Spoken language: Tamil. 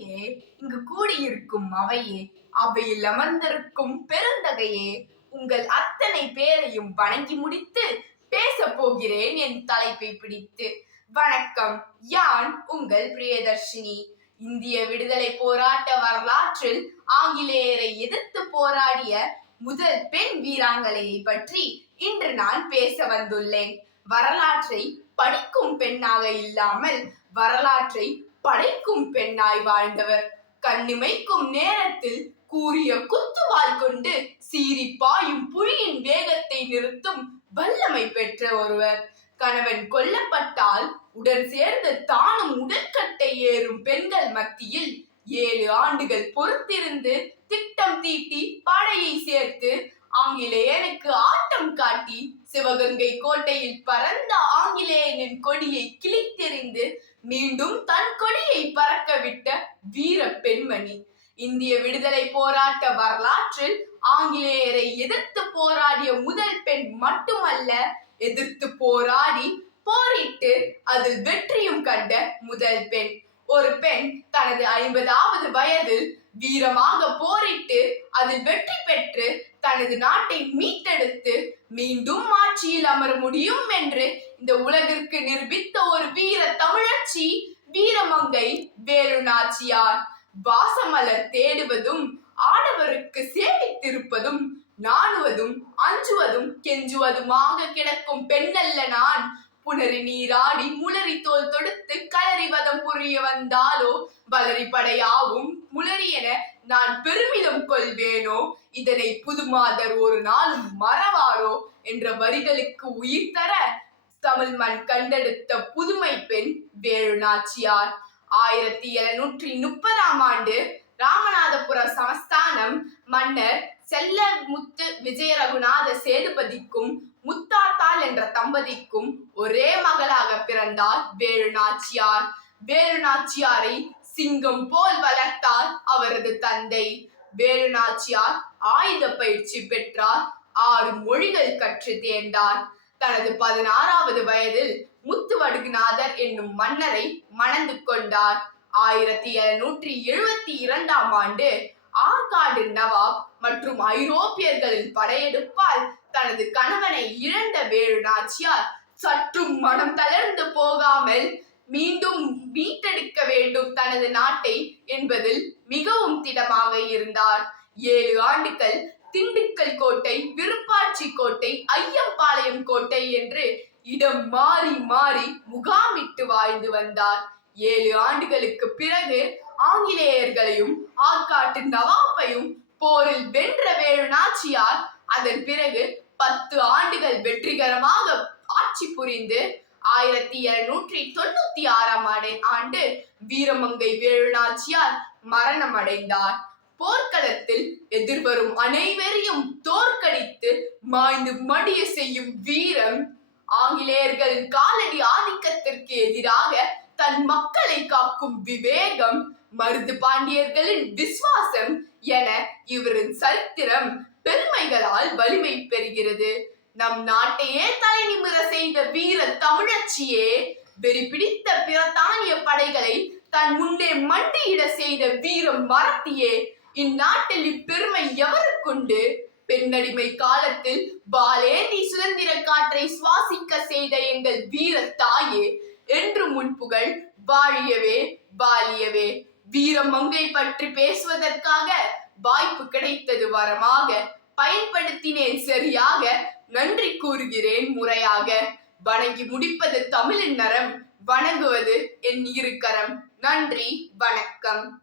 ஏ இங்கு கூடியிருக்கும் அவையே அவையில் அமர்ந்திருக்கும் பெருந்தகையே உங்கள் அத்தனை பேரையும் வணங்கி முடித்து பேச போகிறேன் என் தலைப்பை பிடித்து. வணக்கம் யான் உங்கள் பிரியதர்ஷினி? இந்திய விடுதலை போராட்ட வரலாற்றில் ஆங்கிலேயரை எதிர்த்து போராடிய முதல் பெண் வீராங்கனையை பற்றி இன்று நான் பேச வந்துள்ளேன். வரலாற்றை படிக்கும் பெண்ணாக இல்லாமல் வரலாற்றை படைக்கும் பெண்ணாய் வாழ்ந்தவர். கண்ணிமைக்கும் நேரத்தில் கூறிய குத்துவால் கொண்டு சீறி பாயும் புலியின் வேகத்தை நிறுத்தும் வல்லமை பெற்ற ஒருவர். கணவன் கொல்லப்பட்டால் உடன் சேர்ந்து தானும் உடற்கட்டை ஏறும் பெண்கள் மத்தியில் ஏழு ஆண்டுகள் பொறுத்திருந்து திட்டம் தீட்டி படையை சேர்த்து ஆங்கிலேயனுக்கு ஆட்டம் காட்டி சிவகங்கை கோட்டையில் பறந்த ஆங்கிலேயனின் கொடியை கிழித்தெறிந்து மீண்டும் தன் கொடியை பறக்க விட்ட வீர பெண்மணி. இந்திய விடுதலை போராட்ட வரலாற்றில் ஆங்கிலேயரை எதிர்த்து போராடிய முதல் பெண் மட்டுமல்ல எதிர்த்து போராடி போரிட்டு அதில் வெற்றியும் கண்ட முதல் பெண். ஒரு பெண் தனது ஐம்பதாவது வயதில் வீரமாக போரிட்டு அதில் வெற்றி பெற்று தனது நாட்டை மீட்டெடுத்து மீண்டும் ஆட்சியில் அமர முடியும் என்று இந்த உலகிற்கு நிரூபித்த ஒரு வீர தமிழச்சி வீரமங்கை வேலு நாச்சியார். வாசமலர் தேடுவதும் ஆடவருக்கு சேமித்திருப்பதும் நாணுவதும் அஞ்சுவதும் கெஞ்சுவதுமாக கிடக்கும் பெண்ணல்ல நான். புணரி நீராடி முளரி தோல் தொடுத்து களரி வதம் புரிய வந்தாலோ வளரி படையாவும் முளரி என நான் பெருமிதம் கொள்வேனோ இதனை புதுமாதர் ஒரு நாளும் மறவாரோ என்ற வரிகளுக்கு உயிர் தர தமிழ் மண் கண்டெடுத்த புதுமை பெண் வேலுநாச்சியார் ஆயிரத்தி எழுநூற்றி முப்பதாம் ஆண்டு ராமநாதபுர சமஸ்தானம் மன்னர் செல்ல முத்து விஜய ரகுநாத சேதுபதிக்கும் முத்தாத்தாள் என்ற தம்பதிக்கும் ஒரே மகளாக பிறந்தார் வேலுநாச்சியார் வேலுநாச்சியாரை சிங்கம் போல் வளர்த்தார் அவரது தந்தை. வேலுநாச்சியார் ஆயுத பயிற்சி பெற்றார் ஆறு மொழிகள் கற்று தேர்ந்தார். தனது பதினாறாவது வயதில் முத்துவடுகுநாதர் என்னும் மன்னரை மணந்து கொண்டார். ஆயிரத்தி எழுநூற்றி எழுபத்தி இரண்டாம் ஆண்டு ஆற்காடு நவாப் மற்றும் ஐரோப்பியர்களின் படையெடுப்பால் தனது கணவனை இழந்த வேலு நாச்சியார் சற்றும் மனம் தளர்ந்து போகாமல் மீண்டும் மீட்டெடுக்க வேண்டும் தனது நாட்டை என்பதில் மிகவும் திடமாக இருந்தார். ஏழு ஆண்டுகள் திண்டுக்கல் கோட்டை விருப்பாட்சி கோட்டை ஐயம்பாளையம் கோட்டை என்று இடம் மாறி மாறி முகாமிட்டு வாழ்ந்து வந்தார். ஏழு ஆண்டுகளுக்கு பிறகு ஆங்கிலேயர்களையும் ஆற்காட்டு நவாப்பையும் போரில் வென்ற வேலு நாச்சியார் அதன் பிறகு பத்து ஆண்டுகள் வெற்றிகரமாக ஆட்சி புரிந்து ஆயிரத்தி இருநூற்றி தொண்ணூத்தி ஆறாம் ஆண்டு வீரமங்கை வேலுநாச்சியார் மரணம் அடைந்தார் போர்க்களத்தில் எதிர்வரும் அனைவரையும் தோற்கடித்து மாய்ந்து மடிய செய்யும் வீரம் ஆங்கிலேயர்களின் காலடி ஆதிக்கத்திற்கு எதிராக தன் மக்களை காக்கும் விவேகம் மருது பாண்டியர்களின் விசுவாசம் என இவரின் சரித்திரம் பெருமைகளால் வலிமை பெறுகிறது. நம் நாட்டையே தலை நிமிர செய்த வீர தமிழச்சியே வெறி பிடித்த பிரதானிய படைகளை தன் முன்னே மண்டியிட செய்த வீரம் மறத்தியே இந்நாட்டில் இப்பெருமை எவருக்குண்டு பெண்ணடிமை காலத்தில் பாலேந்தி சுதந்திர காற்றை சுவாசிக்க செய்த எங்கள் வீர தாயே என்று முன்புகழ் வாழியவே வாலியவே வீரமங்கை பற்றி பேசுவதற்காக வாய்ப்பு கிடைத்தது வரமாக. பயன்படுத்தினேன் சரியாக. நன்றி கூறுகிறேன் முறையாக. வணங்கி முடிப்பது தமிழின் நரம் வணங்குவது என் இருக்கரம் நன்றி வணக்கம்.